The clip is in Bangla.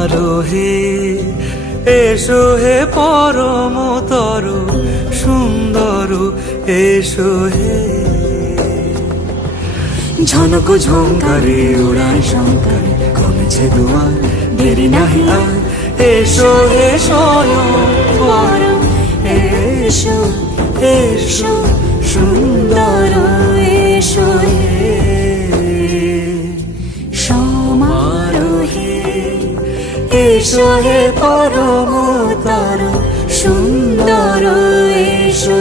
সমারোহে এসো হে পরমতর সুন্দর এসো হে। ঝনক ঝঙ্কারে উড়ায় শঙ্কারে কমেছে দুয়ার, দেরি নাহি আর এসো হে স্বয়ংবর এসো এসো সুন্দর এসো হে। সমারোহে এসো হে পরমতর সুন্দর এসো